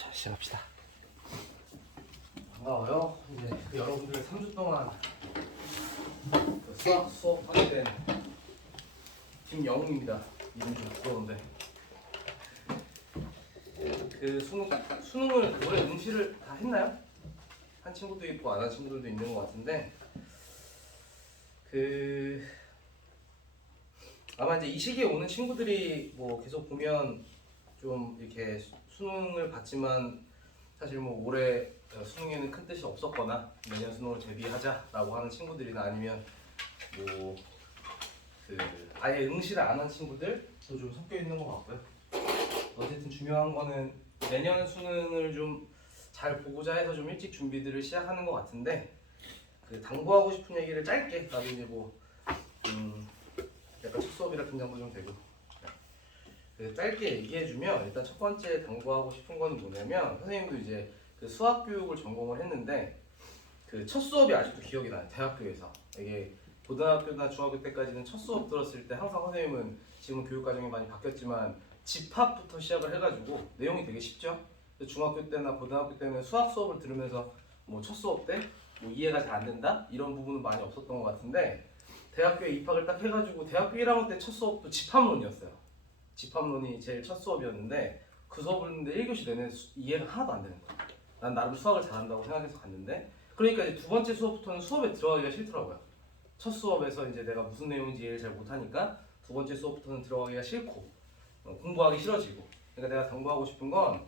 자, 시작합시다. 반가워요. 이제 여러분들 3주 동안 수학 수업하게 된 김영웅입니다. 이름 좀 부끄러운데. 수능을 올해 응시를 다 했나요? 한 친구도 있고 안 한 친구들도 있는 것 같은데 아마 이제 이 시기에 오는 친구들이 뭐 계속 보면 좀 이렇게 수능을 봤지만 사실 뭐 올해 수능에는 큰 뜻이 없었거나 내년 수능을 대비하자라고 하는 친구들이나 아니면 뭐 아예 응시를 안 한 친구들도 좀 섞여 있는 것 같고요. 어쨌든 중요한 거는 내년 수능을 좀 잘 보고자 해서 좀 일찍 준비들을 시작하는 것 같은데 당부하고 싶은 얘기를 짧게 나도 이제 뭐 약간 첫 수업이라 긴장도 좀 되고 짧게 얘기해주면 일단 첫 번째 당부하고 싶은 거는 뭐냐면 선생님도 이제 수학 교육을 전공을 했는데 첫 수업이 아직도 기억이 나요. 대학교에서 이게 고등학교나 중학교 때까지는 첫 수업 들었을 때 항상 선생님은 지금 교육 과정이 많이 바뀌었지만 집합부터 시작을 해가지고 내용이 되게 쉽죠. 중학교 때나 고등학교 때는 수학 수업을 들으면서 뭐 첫 수업 때 뭐 이해가 잘 안 된다 이런 부분은 많이 없었던 것 같은데 대학교에 입학을 딱 해가지고 대학교 1학년 때 첫 수업도 집합론이었어요. 집합론이 제일 첫 수업이었는데 그 수업을 했는데 1교시 내내 이해가 하나도 안 되는 거야. 난 나름 수학을 잘한다고 생각해서 갔는데 그러니까 이제 두 번째 수업부터는 수업에 들어가기가 싫더라고요. 첫 수업에서 이제 내가 무슨 내용인지 이해를 잘 못하니까 두 번째 수업부터는 들어가기가 싫고 공부하기 싫어지고 그러니까 내가 당부하고 싶은 건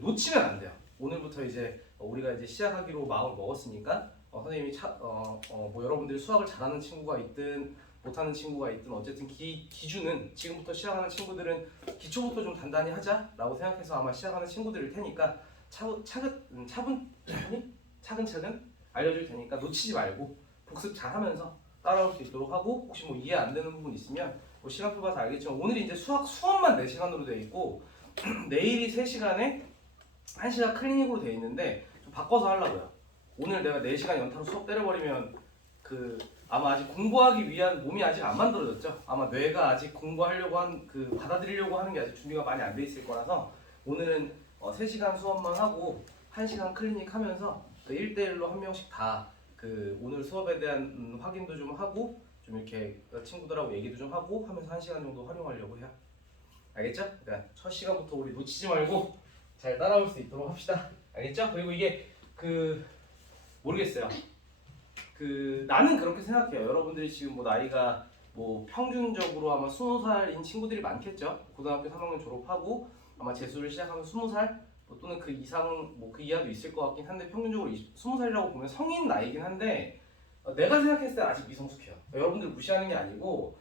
놓치면 안 돼요. 오늘부터 이제 우리가 이제 시작하기로 마음을 먹었으니까 선생님이 뭐 여러분들이 수학을 잘하는 친구가 있든 못하는 친구가 있든 어쨌든 기준은 지금부터 시작하는 친구들은 기초부터 좀 단단히 하자라고 생각해서 아마 시작하는 친구들일 테니까 차근차근 알려줄 테니까 놓치지 말고 복습 잘하면서 따라올 수 있도록 하고 혹시 뭐 이해 안 되는 부분 있으면 뭐 시간표 봐서 알겠지만 오늘이 이제 수업만 4시간으로 되어 있고 내일이 3시간에 1시간 클리닉으로 되어 있는데 좀 바꿔서 하려고요. 오늘 내가 4시간 연타로 수업 때려버리면 아마 아직 공부하기 위한 몸이 아직 안 만들어졌죠. 아마 뇌가 아직 공부하려고 받아들이려고 하는 게 아직 준비가 많이 안 돼 있을 거라서 오늘은 3시간 수업만 하고 1시간 클리닉 하면서 1대1로 한 명씩 다 오늘 수업에 대한 확인도 좀 하고 좀 이렇게 친구들하고 얘기도 좀 하고 하면서 1시간 정도 활용하려고 해요. 알겠죠? 그러니까 첫 시간부터 우리 놓치지 말고 잘 따라올 수 있도록 합시다. 알겠죠? 그리고 이게 모르겠어요. 나는 그렇게 생각해요. 여러분들이 지금 뭐 나이가 뭐 평균적으로 아마 20살인 친구들이 많겠죠. 고등학교 3학년 졸업하고 아마 재수를 시작하면 20살 또는 그 이상 뭐 그 이하도 있을 것 같긴 한데 평균적으로 20살이라고 보면 성인 나이긴 한데 내가 생각했을 때 아직 미성숙해요. 여러분들 무시하는 게 아니고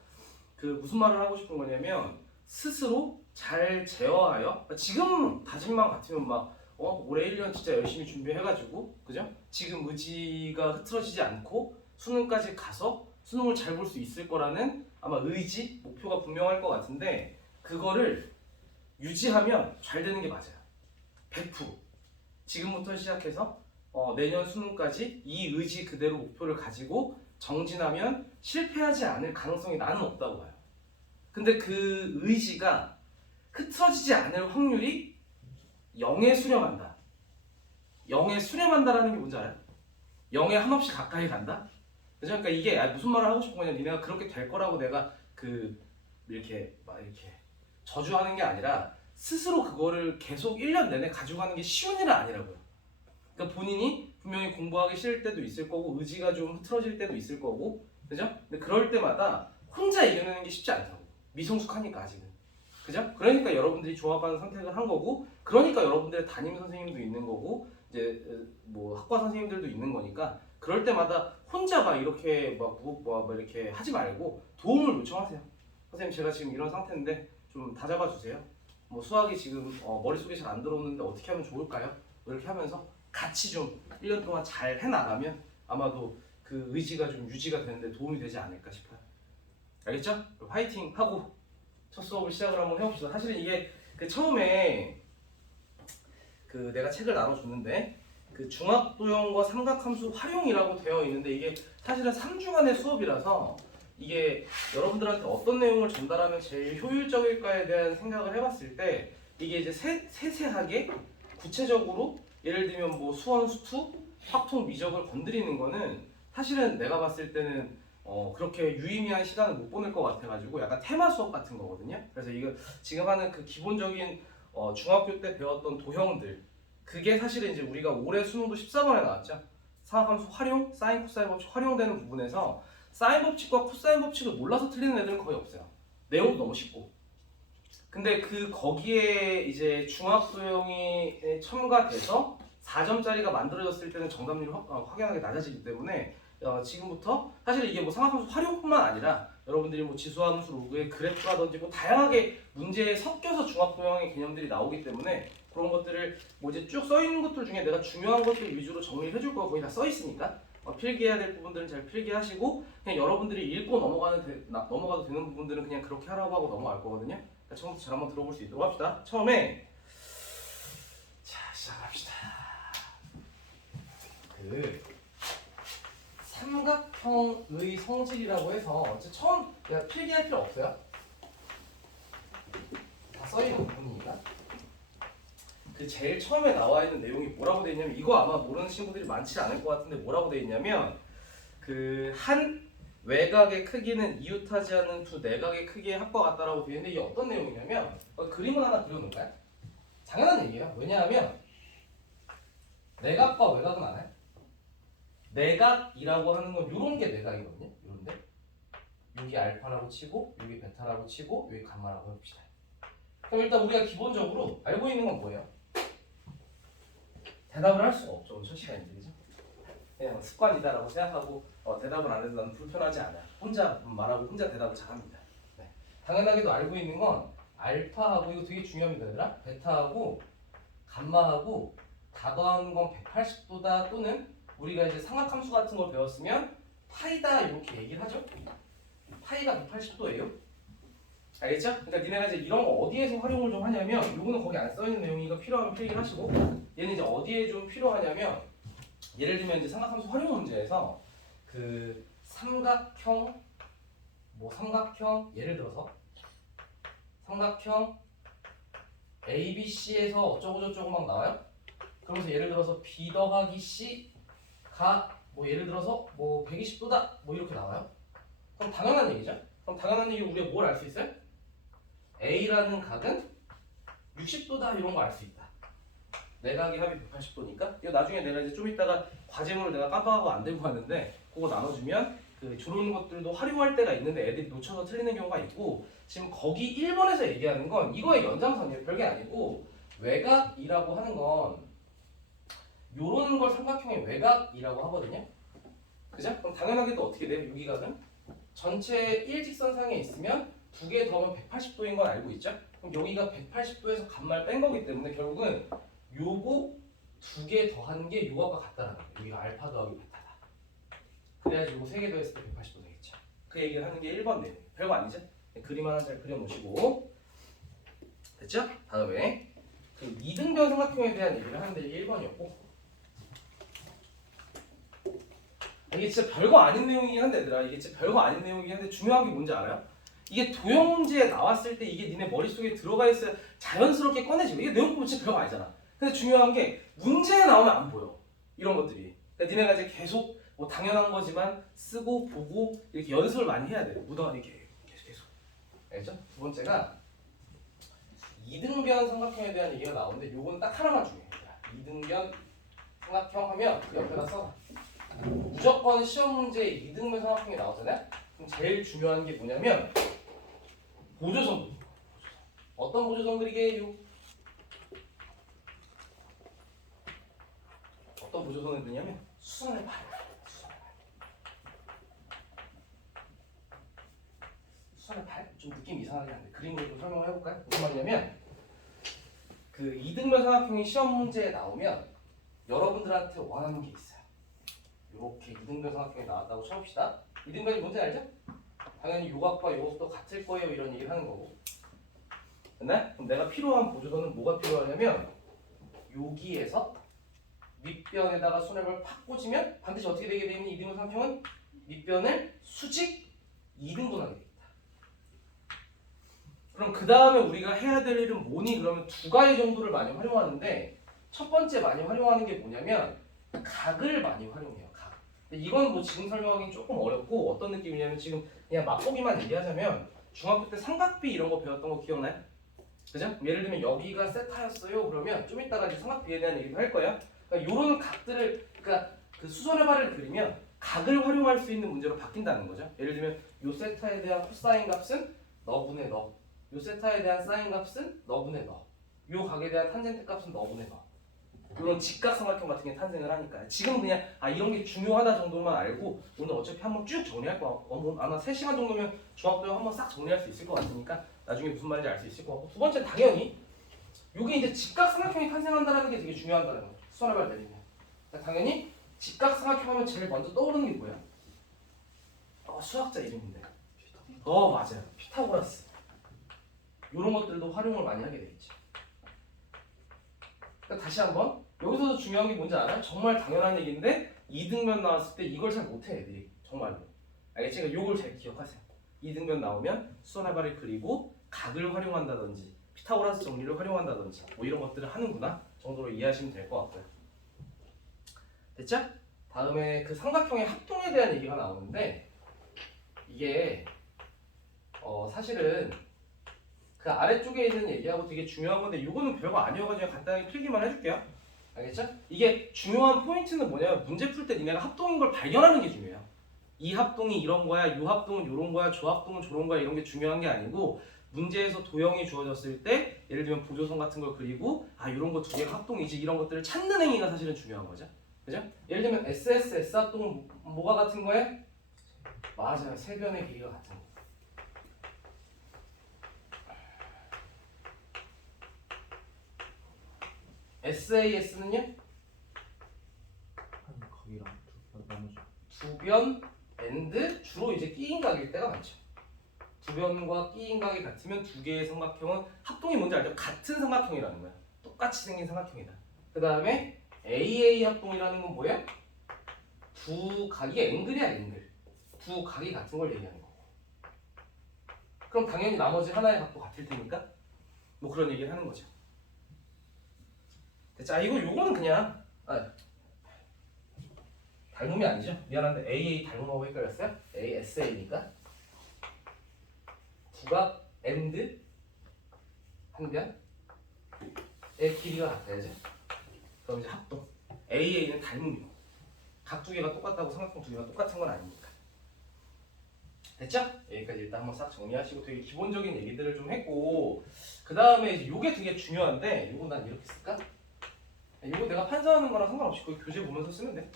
무슨 말을 하고 싶은 거냐면 스스로 잘 제어하여 지금 다짐만 같으면 막 올해 1년 진짜 열심히 준비해가지고 그죠? 지금 의지가 흐트러지지 않고 수능까지 가서 수능을 잘 볼 수 있을 거라는 아마 의지, 목표가 분명할 것 같은데 그거를 유지하면 잘 되는 게 맞아요. 100%. 지금부터 시작해서 내년 수능까지 이 의지 그대로 목표를 가지고 정진하면 실패하지 않을 가능성이 나는 없다고 봐요. 근데 그 의지가 흐트러지지 않을 확률이 0에 수렴한다. 0에 수렴한다라는 게 뭔지 알아요? 0에 한없이 가까이 간다? 그죠? 그러니까 이게 무슨 말을 하고 싶은 거냐면 니네가 그렇게 될 거라고 내가 이렇게 저주하는 게 아니라 스스로 그거를 계속 1년 내내 가지고 가는 게 쉬운 일은 아니라고요. 그러니까 본인이 분명히 공부하기 싫을 때도 있을 거고 의지가 좀 흐트러질 때도 있을 거고 그죠? 근데 그럴 때마다 혼자 이겨내는 게 쉽지 않다고. 미성숙하니까 아직은. 그죠? 그러니까 여러분들이 종합반을 선택을 한 거고 그러니까 여러분들의 담임 선생님도 있는 거고 이제 뭐 학과 선생님들도 있는 거니까 그럴 때마다 혼자 막 이렇게 이렇게 하지 말고 도움을 요청하세요. 선생님 제가 지금 이런 상태인데 좀 다 잡아주세요. 뭐 수학이 지금 머릿속에 잘 안 들어오는데 어떻게 하면 좋을까요? 이렇게 하면서 같이 좀 1년 동안 잘 해나가면 아마도 그 의지가 좀 유지가 되는데 도움이 되지 않을까 싶어요. 알겠죠? 화이팅 하고 첫 수업을 시작을 한번 해봅시다. 사실은 이게 처음에 내가 책을 나눠줬는데 중학도형과 삼각함수 활용이라고 되어 있는데 이게 사실은 3주간의 수업이라서 이게 여러분들한테 어떤 내용을 전달하면 제일 효율적일까에 대한 생각을 해봤을 때 이게 이제 세세하게 구체적으로 예를 들면 뭐 수원, 수투, 확통, 미적을 건드리는 거는 사실은 내가 봤을 때는 그렇게 유의미한 시간을 못 보낼 것 같아가지고 약간 테마 수업 같은 거거든요. 그래서 이거 지금 하는 그 기본적인 중학교 때 배웠던 도형들, 그게 사실은 이제 우리가 올해 수능도 14번에 나왔죠. 사각함수 활용, 사인 코사인 법칙 활용되는 부분에서 사인 법칙과 코사인 법칙을 몰라서 틀리는 애들은 거의 없어요. 내용도 너무 쉽고. 근데 거기에 이제 중학도형이 첨가돼서 4점짜리가 만들어졌을 때는 정답률이 확연하게 낮아지기 때문에 지금부터 사실 이게 뭐 상학함수 활용뿐만 아니라 여러분들이 뭐 지수함수 로그의 그래프라든지 뭐 다양하게 문제에 섞여서 중학도형의 개념들이 나오기 때문에 그런 것들을 뭐 이제 쭉 써 있는 것들 중에 내가 중요한 것들 위주로 정리를 해줄 거고 거의 다 써 있으니까 필기해야 될 부분들은 잘 필기하시고 그냥 여러분들이 읽고 넘어가도 되는 부분들은 그냥 그렇게 하라고 하고 넘어갈 거거든요. 그러니까 처음부터 잘 한번 들어볼 수 있도록 합시다. 처음에 자 시작합시다. 삼각형의 성질이라고 해서 처음 내가 필기할 필요 없어요. 다 써있는 부분이니까. 제일 처음에 나와 있는 내용이 뭐라고 돼 있냐면 이거 아마 모르는 친구들이 많지 않을 것 같은데 뭐라고 돼 있냐면 한 외곽의 크기는 이웃하지 않는 두 내각의 크기의 합과 같다라고 돼 있는데 이게 어떤 내용이냐면 그림을 하나 그려놓은 거야. 당연한 얘기예요. 왜냐하면 내각과 외곽은 알아요? 내각이라고 하는 건 이런 게 내각이거든요. 이런데 여기 알파라고 치고 여기 베타라고 치고 여기 감마라고 해봅시다. 그럼 일단 우리가 기본적으로 알고 있는 건 뭐예요? 대답을 할 수가 없죠. 첫 시간인데 그죠? 그냥 습관이다라고 생각하고 대답을 안 해도 나는 불편하지 않아요. 혼자 말하고 혼자 대답을 잘합니다. 네. 당연하게도 알고 있는 건 알파하고 이거 되게 중요합니다. 얘들아. 베타하고 감마하고 다 더하는 건 180도다 또는 우리가 이제 삼각함수 같은 걸 배웠으면 파이다 이렇게 얘기를 하죠. 파이가 180도예요. 알겠죠? 그러니까 니네가 이제 이런 거 어디에서 활용을 좀 하냐면 요거는 거기 안 써있는 내용이니까 필요하면 필기를 하시고 얘는 이제 어디에 좀 필요하냐면 예를 들면 이제 삼각함수 활용 문제에서 삼각형 예를 들어서 삼각형 ABC에서 어쩌고 저쩌고 막 나와요. 그러면서 예를 들어서 B 더하기 C가 뭐 예를 들어서 뭐 120도다 뭐 이렇게 나와요. 그럼 당연한 얘기죠. 그럼 당연한 얘기 우리가 뭘 알 수 있어요? A라는 각은 60도다 이런 거 알 수 있다. 내각의 합이 180도니까 이거 나중에 내가 이제 좀 이따가 과제물을 내가 깜빡하고 안 들고 왔는데 그거 나눠주면 저런 것들도 활용할 때가 있는데 애들이 놓쳐서 틀리는 경우가 있고 지금 거기 1번에서 얘기하는 건 이거의 연장선이에요. 별게 아니고 외곽이라고 하는 건 요런 걸 삼각형의 외곽이라고 하거든요. 그죠? 그럼 당연하게도 어떻게 돼요? 여기각은 전체 일직선상에 있으면 두 개 더하면 180도인 건 알고 있죠? 그럼 여기가 180도에서 간말 뺀 거기 때문에 결국은 요거 두 개 더하는 게 요거가 같다는 거예요. 여기가 알파 더하기 베타다. 그래야지 요거 세 개 더했을 때 180도 되겠죠. 그 얘기를 하는 게 1번 내용. 별거 아니죠? 그림 하나 잘 그려놓으시고 됐죠? 다음에 이등변 삼각형에 대한 얘기를 하는데 1번이었고 이게 진짜 별거 아닌 내용이긴 한데 얘들아 이게 진짜 별거 아닌 내용이긴 한데 중요한 게 뭔지 알아요? 이게 도형 문제에 나왔을 때 이게 니네 머릿속에 들어가 있어야 자연스럽게 꺼내지고 이게 내용 보면 진짜 별거 아니잖아. 근데 중요한 게 문제에 나오면 안 보여. 이런 것들이. 그러니까 니네가 이제 계속 뭐 당연한 거지만 쓰고 보고 이렇게 연습을 많이 해야 돼. 묻어가는 게 계속. 알겠죠? 두 번째가 이등변 삼각형에 대한 얘기가 나오는데 요건 딱 하나만 중요해. 이등변 삼각형 하면 그 옆에다 써. 무조건 시험 문제에 이등변 삼각형이 나오잖아요. 그럼 제일 중요한 게 뭐냐면 보조선. 어떤 보조선 그리게요? 어떤 보조선을 그리냐면 수선의 발. 수선의 발? 좀 느낌 이상하긴 한데 그림으로 좀 설명을 해볼까요? 무슨 말이냐면 이등변 삼각형이 시험 문제에 나오면 여러분들한테 원하는 게 있어요. 이렇게 이등변 삼각형이 나왔다고 쳐봅시다. 이등변이 뭔지 알죠? 당연히 요각과 요각도 같을 거예요. 이런 얘기를 하는 거고. 근데 그럼 내가 필요한 보조선은 뭐가 필요하냐면 여기에서 밑변에다가 수납을 팍 꽂으면 반드시 어떻게 되게 되는 이등변 삼각형은 밑변을 수직 2등분하게 됩니다. 그럼 그 다음에 우리가 해야 될 일은 뭐니? 그러면 두 가지 정도를 많이 활용하는데 첫 번째 많이 활용하는 게 뭐냐면 각을 많이 활용해요. 각. 근데 이건 뭐 지금 설명하기는 조금 어렵고 어떤 느낌이냐면 지금 그냥 맛보기만 얘기하자면 중학교 때 삼각비 이런 거 배웠던 거 기억나요? 그죠? 예를 들면 여기가 세타였어요. 그러면 좀 이따가 이제 삼각비에 대한 얘기도 할 거예요. 그러니까 이런 각들을 그러니까 그 수선의 발을 그리면 각을 활용할 수 있는 문제로 바뀐다는 거죠. 예를 들면 요 세타에 대한 코사인 값은 너분의 너. 요 세타에 대한 사인 값은 너분의 너. 요 각에 대한 탄젠트 값은 너분의 너. 이런 직각삼각형 같은 게 탄생을 하니까 지금 그냥 이런 게 중요하다 정도만 알고 오늘 어차피 한번 쭉 정리할 거 같고 아마 3시간 정도면 중학도형 한번 싹 정리할 수 있을 것 같으니까 나중에 무슨 말인지 알 수 있을 것 같고 두 번째 당연히 요게 이제 직각삼각형이 탄생한다는 게 되게 중요하다는 거예요. 수선의 발 내리면 그러니까 당연히 직각삼각형 하면 제일 먼저 떠오르는 게 뭐야? 수학자 이름인데 맞아요. 피타고라스 이런 것들도 활용을 많이 하게 되겠지. 그러니까 다시 한번 여기서도 중요한 게 뭔지 알아요? 정말 당연한 얘기인데 2등변 나왔을 때 이걸 잘 못해 애들이 정말로. 알겠지? 그러니까 요걸 잘 기억하세요. 2등변 나오면 수선의 발을 그리고 각을 활용한다든지 피타고라스 정리를 활용한다든지 뭐 이런 것들을 하는구나 정도로 이해하시면 될 것 같고요. 됐죠? 다음에 그 삼각형의 합동에 대한 얘기가 나오는데 이게 사실은 그 아래쪽에 있는 얘기하고 되게 중요한 건데 이거는 별거 아니어가지고 간단히 필기만 해줄게요. 알겠죠? 이게 중요한 포인트는 뭐냐면 문제 풀 때 니네가 합동인 걸 발견하는 게 중요해요. 이 합동이 이런 거야, 이 합동은 이런 거야, 저 합동은 저런 거야 이런 게 중요한 게 아니고 문제에서 도형이 주어졌을 때 예를 들면 보조선 같은 걸 그리고 이런 거 두 개가 합동이지 이런 것들을 찾는 행위가 사실은 중요한 거죠. 그죠? 예를 들면 SS, S 합동은 뭐가 같은 거예요? 맞아요. 세 변의 길이가 같은 거. SAS는요? 각이랑 나누죠. 두변 and 주로 이제 끼인각일 때가 많죠. 두변과 끼인각이 같으면 두 개의 삼각형은 합동이 뭔지 알죠? 같은 삼각형이라는 거야. 똑같이 생긴 삼각형이다. 그 다음에 AA 합동이라는 건 뭐예요? 두 각이 앵글이야 앵글. 두 각이 같은 걸 얘기하는 거고. 그럼 당연히 나머지 하나의 각도 같을 테니까 뭐 그런 얘기를 하는 거죠. 자, 요거는 그냥 닮음이 아니죠? 미안한데 AA 닮음하고 헷갈렸어요? ASA니까 두각 and 한 변의 길이가 같아야죠. 그럼 이제 합동 AA는 닮음이고 각 두 개가 똑같다고 삼각형 두 개가 똑같은 건 아니니까. 됐죠? 여기까지 일단 한번 싹 정리하시고 되게 기본적인 얘기들을 좀 했고 그 다음에 이제 요게 되게 중요한데 요거 난 이렇게 쓸까? 이거 내가 판사하는 거랑 상관없이 그 교재 보면서 쓰면 돼.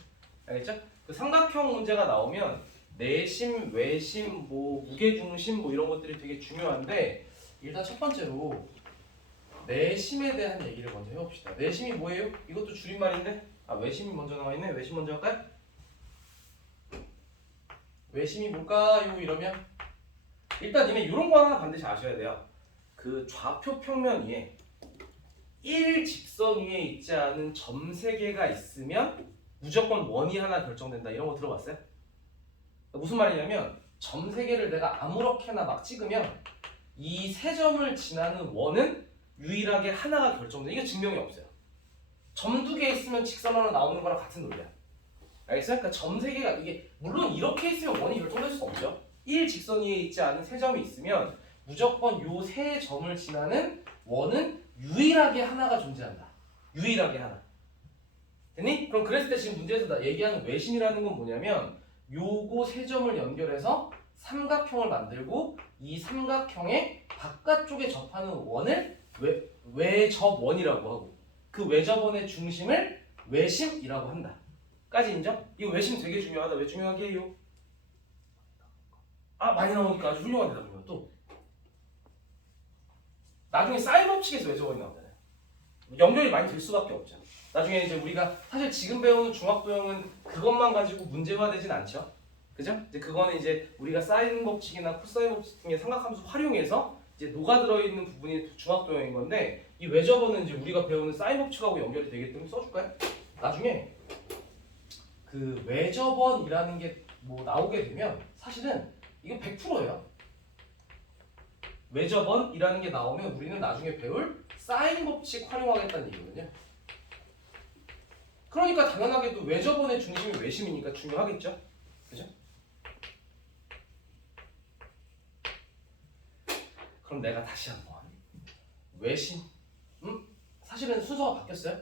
알겠죠? 그 삼각형 문제가 나오면 내심, 외심, 뭐 무게중심 뭐 이런 것들이 되게 중요한데 일단 첫 번째로 내심에 대한 얘기를 먼저 해봅시다. 내심이 뭐예요? 이것도 줄임말인데 외심이 먼저 나와 있네. 외심 먼저 할까요? 외심이 뭘까요? 이러면 일단 니네 이런 거 하나 반드시 아셔야 돼요. 그 좌표 평면 위에 일직선 위에 있지 않은 점 3개가 있으면 무조건 원이 하나 결정된다. 이런 거 들어봤어요? 무슨 말이냐면 점 3개를 내가 아무렇게나 막 찍으면 이 세 점을 지나는 원은 유일하게 하나가 결정돼. 이게 증명이 없어요. 점 2개 있으면 직선 하나 나오는 거랑 같은 논리야. 알겠어요? 그러니까 점 3개가 이게 물론 이렇게 있으면 원이 결정될 수가 없죠. 일직선 위에 있지 않은 세 점이 있으면 무조건 요 세 점을 지나는 원은 유일하게 하나가 존재한다. 유일하게 하나. 됐니? 그럼 그랬을 때 지금 문제에서 나 얘기하는 외심이라는 건 뭐냐면 요거 세 점을 연결해서 삼각형을 만들고 이 삼각형의 바깥쪽에 접하는 원을 외접원이라고 하고 그 외접원의 중심을 외심이라고 한다. 까지 인정? 이거 외심 되게 중요하다. 왜 중요하게 해요? 많이 나오니까 아주 훌륭한 대답이에요. 또 나중에 사인 법칙에서 외접원이 나오잖아요. 연결이 많이 될 수밖에 없죠. 나중에 이제 우리가 사실 지금 배우는 중학도형은 그것만 가지고 문제화되진 않죠. 그죠? 이제 그거는 이제 우리가 사인 법칙이나 코사인 법칙 등의 삼각함수 활용해서 이제 녹아들어 있는 부분이 중학도형인 건데 이 외접원은 이제 우리가 배우는 사인 법칙하고 연결이 되기 때문에 써줄까요? 나중에 그 외접원이라는 게 뭐 나오게 되면 사실은 이거 100%예요. 외접원이라는 게 나오면 우리는 나중에 배울 사인 법칙 활용하겠다는 얘기거든요. 그러니까 당연하게도 외접원의 중심이 외심이니까 중요하겠죠? 그죠? 그럼 내가 다시 한번 외심 사실은 순서가 바뀌었어요.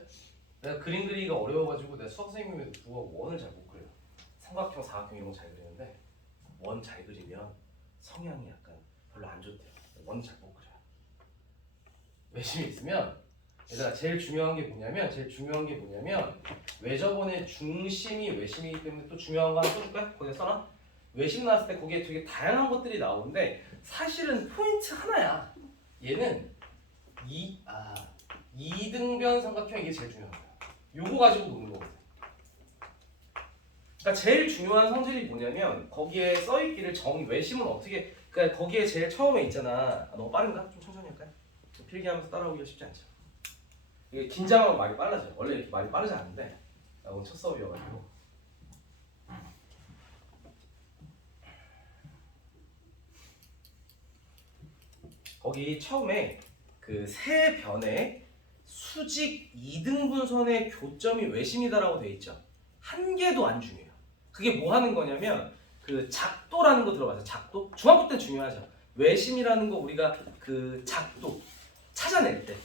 내가 그림 그리기가 어려워가지고 내가 수학 선생님에도 불구하고 원을 잘 못 그려요. 삼각형, 사각형 이런 거 잘 그리는데 원 잘 그리면 성향이 약간 별로 안 좋대요. 원 잘 못 그려요. 외심이 있으면 얘들아 제일 중요한 게 뭐냐면 외접원의 중심이 외심이기 때문에 또 중요한 거 하나 써줄까요? 거기에 써놔. 외심 나왔을 때 거기에 되게 다양한 것들이 나오는데 사실은 포인트 하나야. 얘는 이등변 삼각형 이게 제일 중요한 거야. 요거 가지고 노는 거거든. 그러니까 제일 중요한 성질이 뭐냐면 거기에 써있기를 외심은 어떻게 그러니까 거기에 제일 처음에 있잖아. 너무 빠른가? 좀 천천히 할까요? 필기하면서 따라오기가 쉽지 않죠. 이게 긴장하면 말이 빨라져요. 원래 이렇게 말이 빠르지 않은데 오늘 첫 수업이어가지고 거기 처음에 그 세 변에 수직 이등분선의 교점이 외심이다라고 돼 있죠. 한 개도 안 중요해요. 그게 뭐 하는 거냐면 그 작도라는 거 들어봤어요. 작도? 중학교 때 중요하죠. 외심이라는 거 우리가 그 작도 찾아낼 때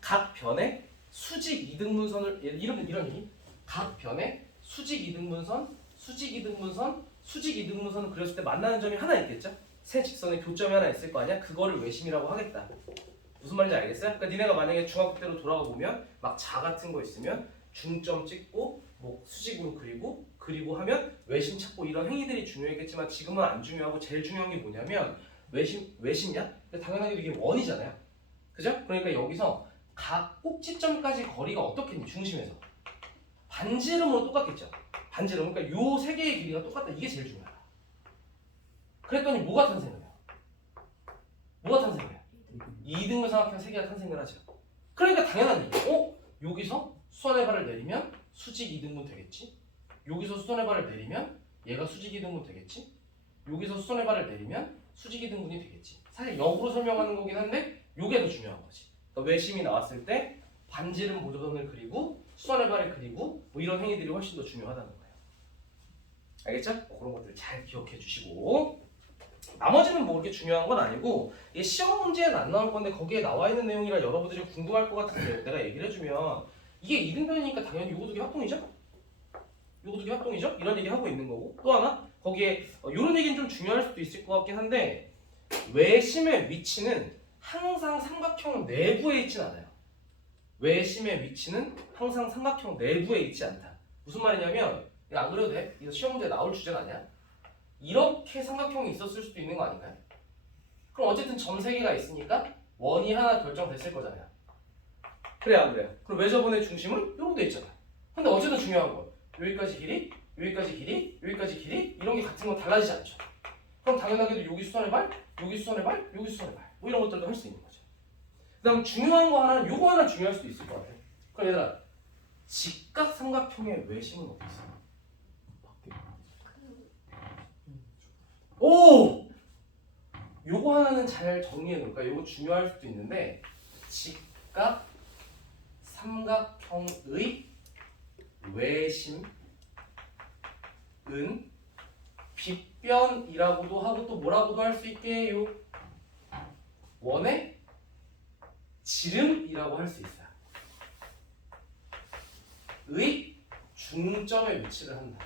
각 변에 수직 이등분선을 이런 얘기? 각 변에 수직 이등분선을 그렸을 때 만나는 점이 하나 있겠죠? 세 직선의 교점이 하나 있을 거 아니야? 그거를 외심이라고 하겠다. 무슨 말인지 알겠어요? 그러니까 니네가 만약에 중학교 때로 돌아가 보면 막 자 같은 거 있으면 중점 찍고 뭐 수직으로 그리고 하면 외심 찾고 이런 행위들이 중요했겠지만 지금은 안 중요하고 제일 중요한 게 뭐냐면 외심이야? 당연하게 이게 원이잖아요. 그죠? 그러니까 여기서 각 꼭지점까지 거리가 어떻겠니? 중심에서 반지름으로 똑같겠죠. 반지름 그러니까 요 세 개의 길이가 똑같다. 이게 제일 중요하다. 그랬더니 뭐가 탄생해요? 이등분 삼각형 세 개가 탄생을 하죠. 그러니까 당연한 얘기예요. 여기서 수선의 발을 내리면 수직 이등분 되겠지. 여기서 수선의 발을 내리면 얘가 수직 이등분 되겠지. 여기서 수선의 발을 내리면 수직 이등분이 되겠지. 사실 역으로 설명하는 거긴 한데 요게 더 중요한 거지. 그러니까 외심이 나왔을 때 반지름 보조선을 그리고 수선의 발을 그리고 뭐 이런 행위들이 훨씬 더 중요하다는 거예요. 알겠죠? 그런 것들 잘 기억해 주시고 나머지는 뭐 그렇게 중요한 건 아니고 이게 시험 문제는 안 나올 건데 거기에 나와 있는 내용이라 여러분들이 궁금할 것 같은데 내가 얘기를 해주면 이게 이등변이니까 당연히 요거 두 개 합동이죠? 이런 얘기 하고 있는 거고 또 하나 거기에 이런 얘기는 좀 중요할 수도 있을 것 같긴 한데 외심의 위치는 항상 삼각형 내부에 있진 않아요. 외심의 위치는 항상 삼각형 내부에 있지 않다. 무슨 말이냐면 이거 안 그래도 돼? 이거 시험 문제에 나올 주제가 아니야? 이렇게 삼각형이 있었을 수도 있는 거 아닌가요? 그럼 어쨌든 점 3개가 있으니까 원이 하나 결정됐을 거잖아요. 그래 안 그래요? 그럼 외접원의 중심은 이런 데 있잖아요. 근데 어쨌든 중요한 건 여기까지 길이, 여기까지 길이, 여기까지 길이 이런 게 같은 건 달라지지 않죠. 그럼 당연하게도 여기 수선의 발, 여기 수선의 발, 여기 수선의 발 뭐 이런 것들도 할 수 있는 거죠. 그 다음 중요한 거 하나는 요거 하나 중요할 수도 있을 것 같아요. 그럼 얘들아 직각 삼각형의 외심은 어디 있어? 오! 요거 하나는 잘 정리해 놓을까? 요거 중요할 수도 있는데 직각 삼각형의 외심은 빗변이라고도 하고 또 뭐라고도 할 수 있게요. 원의 지름이라고 할 수 있어요. 의 중점에 위치를 한다.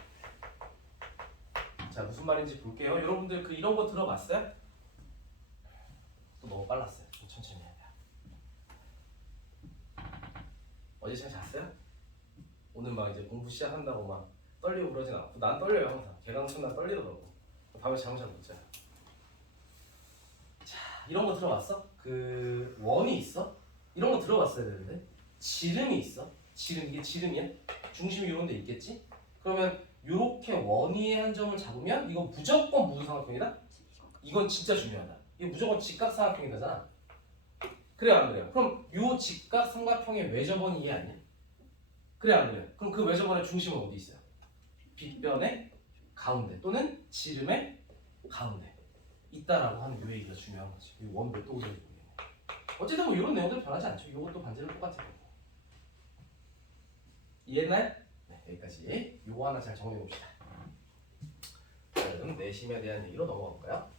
자 무슨 말인지 볼게요. 여러분들 그 이런 거 들어봤어요? 또 너무 빨랐어요. 좀 천천히 해야 돼요. 어제 잘 잤어요? 오늘 막 이제 공부 시작한다고 막 떨리고 그러진 않고 난 떨려요 항상. 개강 첫날 떨리더라고. 밤에 잠을 잘 못 자요. 자 이런 거 들어봤어? 그 원이 있어? 이런 거 들어봤어야 되는데 지름이 있어? 지름 이게 지름이야? 중심이 이런 데 있겠지? 그러면 요렇게 원위의 한 점을 잡으면 이건 무조건 무등삼각형이다? 이건 진짜 중요하다. 이거 무조건 직각삼각형이잖아. 그래 안 그래요? 그럼 요 직각삼각형의 외접원이 이게 아니야? 그래 안 그래요? 그럼 그 외접원의 중심은 어디 있어요? 빗변의 가운데 또는 지름의 가운데 있다라고 하는 요 얘기가 중요한 거지. 이 원을 또 오셔야 되겠네. 어쨌든 뭐 이런 내용들 변하지 않죠. 이것도 반지름 똑같아요. 이해했나요? 네, 여기까지. 요거 하나 잘 정리해 봅시다. 다음 내심에 대한 얘기로 넘어가 볼까요?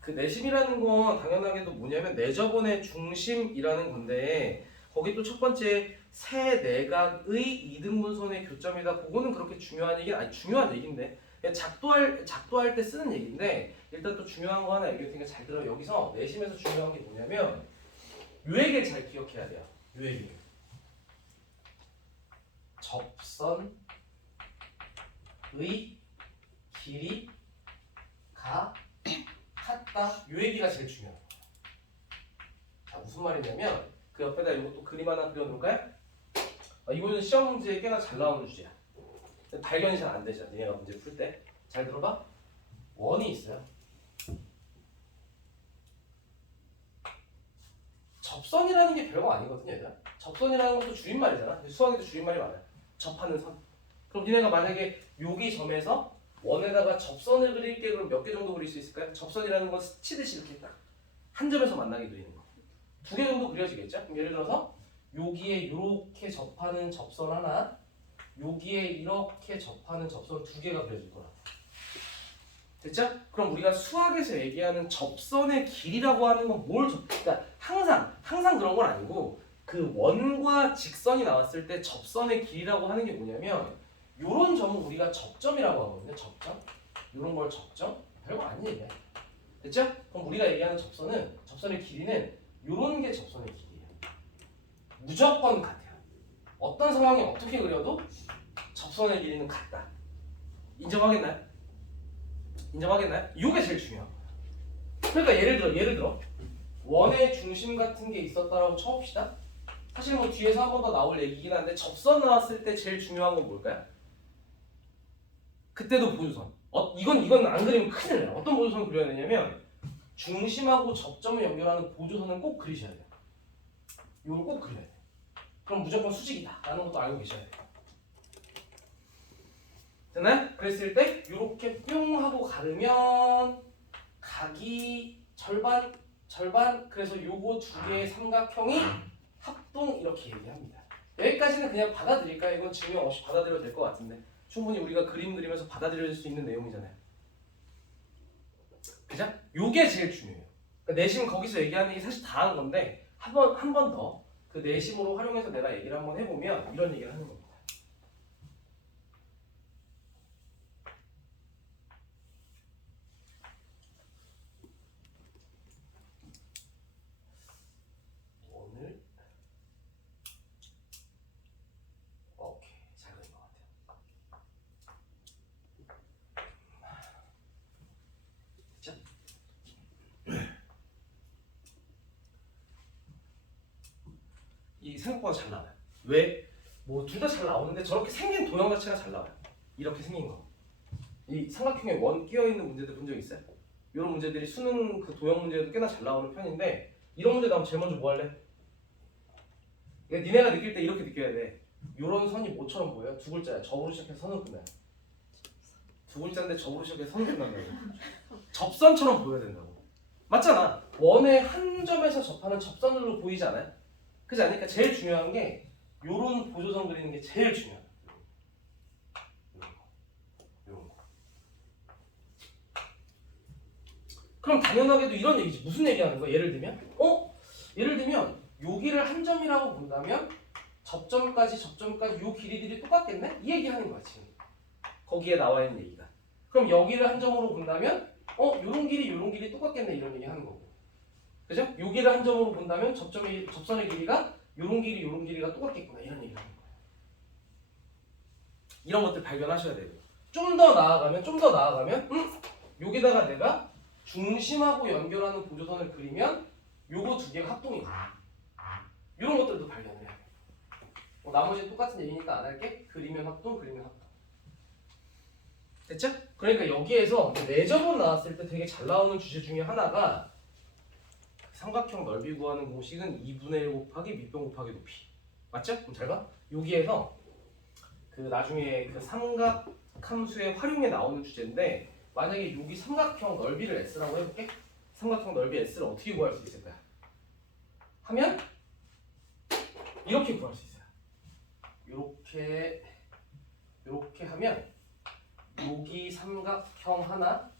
그 내심이라는 건 당연하게도 뭐냐면 내저번의 중심이라는 건데 거기 또 첫 번째 세 내각의 이등분선의 교점이다. 그거는 그렇게 중요한 얘기는 아니 중요한 얘기인데 그냥 작도할 때 쓰는 얘기인데 일단 또 중요한 거 하나 얘기할 테니까 잘 들어. 여기서 내심에서 중요한 게 뭐냐면 요 얘기를 잘 기억해야 돼요. 요 얘기. 접선의 길이가 같다. 요 얘기가 제일 중요해요. 자, 무슨 말이냐면 그 옆에다 이것도 그림 하나 그려놓을까요? 이거는 시험 문제에 꽤나 잘 나오는 주제야. 발견이 잘 안 되잖아. 얘가 문제 풀 때. 잘 들어봐. 원이 있어요. 접선이라는 게 별거 아니거든요, 얘들아. 접선이라는 것도 줄임말이잖아. 수학에도 줄임말이 많아요. 접하는 선. 그럼 니네가 만약에 여기 점에서 원에다가 접선을 그릴게 그럼 몇 개 정도 그릴 수 있을까요? 접선이라는 건 스치듯이 이렇게 딱 한 점에서 만나게 그리는 거. 2개 정도 그려지겠죠? 그럼 예를 들어서 여기에 이렇게 접하는 접선 하나, 여기에 이렇게 접하는 접선 2개가 그려질 거라고. 됐죠? 그럼 우리가 수학에서 얘기하는 접선의 길이라고 하는 건 그러니까 항상 그런 건 아니고 그 원과 직선이 나왔을 때 접선의 길이라고 하는 게 뭐냐면 요런 점은 우리가 접점이라고 하거든요. 접점. 요런 걸 접점. 별거 아닌 얘기야. 됐죠? 그럼 우리가 얘기하는 접선의 길이는 요런 게 접선의 길이에요. 무조건 같아요. 어떤 상황이 어떻게 그려도 접선의 길이는 같다. 인정하겠나요? 인정하겠나요? 이게 제일 중요한 거예요. 그러니까 예를 들어 원의 중심 같은 게 있었다라고 쳐봅시다. 사실 뭐 뒤에서 한 번 더 나올 얘기긴 한데 접선 나왔을 때 제일 중요한 건 뭘까요? 그때도 보조선. 이건 안 그리면 큰일 나요. 어떤 보조선을 그려야 되냐면 중심하고 접점을 연결하는 보조선은 꼭 그리셔야 돼요. 이걸 꼭 그려야 돼요. 그럼 무조건 수직이다 라는 것도 알고 계셔야 돼요. 됐나요? 그랬을 때 이렇게 뿅 하고 가르면 각이 절반 그래서 요거 2개의 삼각형이 합동 이렇게 얘기합니다. 여기까지는 그냥 받아들일까요? 이건 증명 없이 받아들여도 될 것 같은데 충분히 우리가 그림 그리면서 받아들여질 수 있는 내용이잖아요. 그죠? 요게 제일 중요해요. 그러니까 내심 거기서 얘기하는 게 사실 다 한 건데 한 번 더 그 내심으로 활용해서 내가 얘기를 한번 해보면 이런 얘기를 하는 겁니다. 오늘 오케이 잘 그린 것 같아요. 그쵸? 이 생각보다 잘 나와요. 왜? 뭐 둘 다 잘 나오는데 저렇게 생긴 도형 자체가 잘 나와요. 이렇게 생긴 거. 이 삼각형에 원 끼어 있는 문제들 본 적 있어요? 이런 문제들이 수능 그 도형 문제도 꽤나 잘 나오는 편인데 이런 문제 나오면 제일 먼저 뭐 할래? 그러니까 니네가 느낄 때 이렇게 느껴야 돼. 이런 선이 뭐처럼 보여요? 2글자야. 접으로 시작해서 선으로 끝나요. 2글자인데 접으로 시작해서 선으로 끝난다고. 접선처럼 보여야 된다고. 맞잖아. 원의 한 점에서 접하는 접선으로 보이지 않아요? 그렇지 않으니까 제일 중요한 게 요런 보조선 그리는 게 제일 중요해요. 요런 거. 그럼 당연하게도 이런 얘기지. 무슨 얘기하는 거야? 예를 들면 여기를 한 점이라고 본다면 접점까지 요 길이들이 똑같겠네? 이 얘기하는 거야 지금. 거기에 나와 있는 얘기가. 그럼 여기를 한 점으로 본다면 요런 길이 똑같겠네 이런 얘기 하는 거고. 그죠? 여기를 한 점으로 본다면 접선의 길이가 요런 길이가 똑같겠구나 이런 얘기를 하는 거예요. 이런 것들 발견하셔야 되고 좀 더 나아가면 여기다가 내가 중심하고 연결하는 보조선을 그리면 요거 2개가 합동이 돼요. 이런 것들도 발견을 해야 돼요. 나머지는 똑같은 얘기니까 안 할게. 그리면 합동. 됐죠? 그러니까 여기에서 내접원 나왔을 때 되게 잘 나오는 주제 중에 하나가 삼각형 넓이 구하는 공식은 2분의 1 곱하기 밑변 곱하기 높이. 맞죠? 그럼 잘 봐. 여기에서 그 나중에 그 삼각 함수의 활용에 나오는 주제인데 만약에 여기 삼각형 넓이를 S라고 해볼게. 삼각형 넓이 S를 어떻게 구할 수 있을까? 하면 이렇게 구할 수 있어요. 이렇게 하면 여기 삼각형 하나,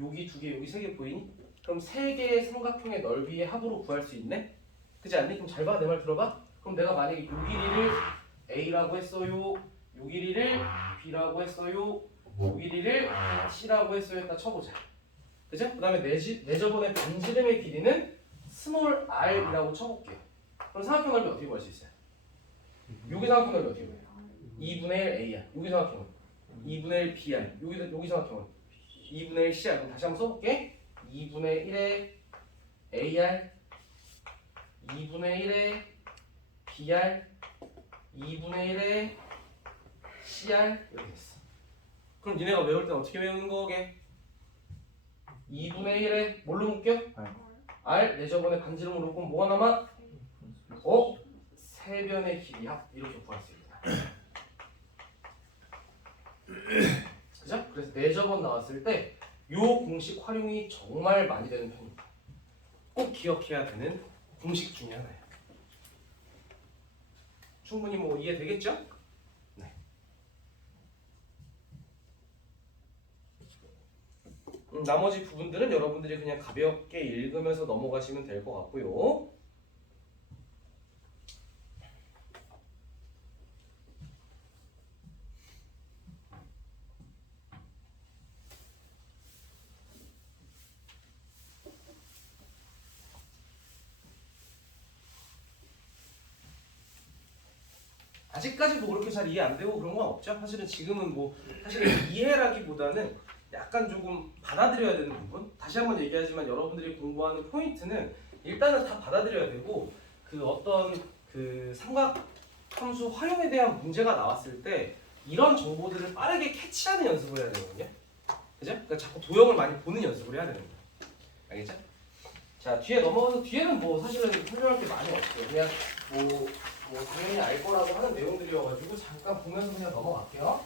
여기 두 개, 여기 세 개 보이니? 그럼 세 개의 삼각형의 넓이의 합으로 구할 수 있네? 그렇지 않니? 그럼 잘 봐, 내 말 들어봐. 그럼 내가 만약에 요 길이를 A라고 했어요, 요 길이를 B라고 했어요, 요 길이를 C라고 했어요. 딱 쳐보자. 그죠? 그 다음에 내저번의 반지름의 길이는 스몰 r이라고 쳐볼게요. 그럼 삼각형 넓이 어떻게 구할 수 있어요? 여기 삼각형 넓이 어떻게 구해요? 2분의 1 AR. 여기 삼각형은 2분의 1 BR. 여기 삼각형은 2분의 1 CR. 그럼 다시 한번 써볼게. 2분의 1의 AR, 2분의 1의 BR, 2분의 1의 CR 이렇게 됐어. 그럼 니네가 외울 땐 어떻게 외우는 거게? 2분의 1에 뭘로 묶여? R 내저번에 반지름으로 묶으면 뭐가 남아? 세변의 길이 합 이렇게 구할 수 있구나. 그죠? 그래서 내저번 나왔을 때 요 공식 활용이 정말 많이 되는 편입니다. 꼭 기억해야 되는 공식 중에 하나예요. 충분히 뭐 이해되겠죠? 네. 나머지 부분들은 여러분들이 그냥 가볍게 읽으면서 넘어가시면 될 것 같고요. 아직까지 뭐 그렇게 잘 이해 안 되고 그런 건 없죠. 사실은 지금은 뭐 사실은 이해라기보다는 약간 조금 받아들여야 되는 부분. 다시 한번 얘기하지만 여러분들이 공부하는 포인트는 일단은 다 받아들여야 되고 그 어떤 그 삼각함수 활용에 대한 문제가 나왔을 때 이런 정보들을 빠르게 캐치하는 연습을 해야 되거든요. 그죠? 그러니까 자꾸 도형을 많이 보는 연습을 해야 되는 거예요. 알겠죠? 자, 뒤에 넘어가서 뒤에는 뭐 사실은 설명할 게 많이 없어요. 그냥 뭐 당연히 알 거라고 하는 내용들이어가지고 잠깐 보면서 그냥 넘어갈게요.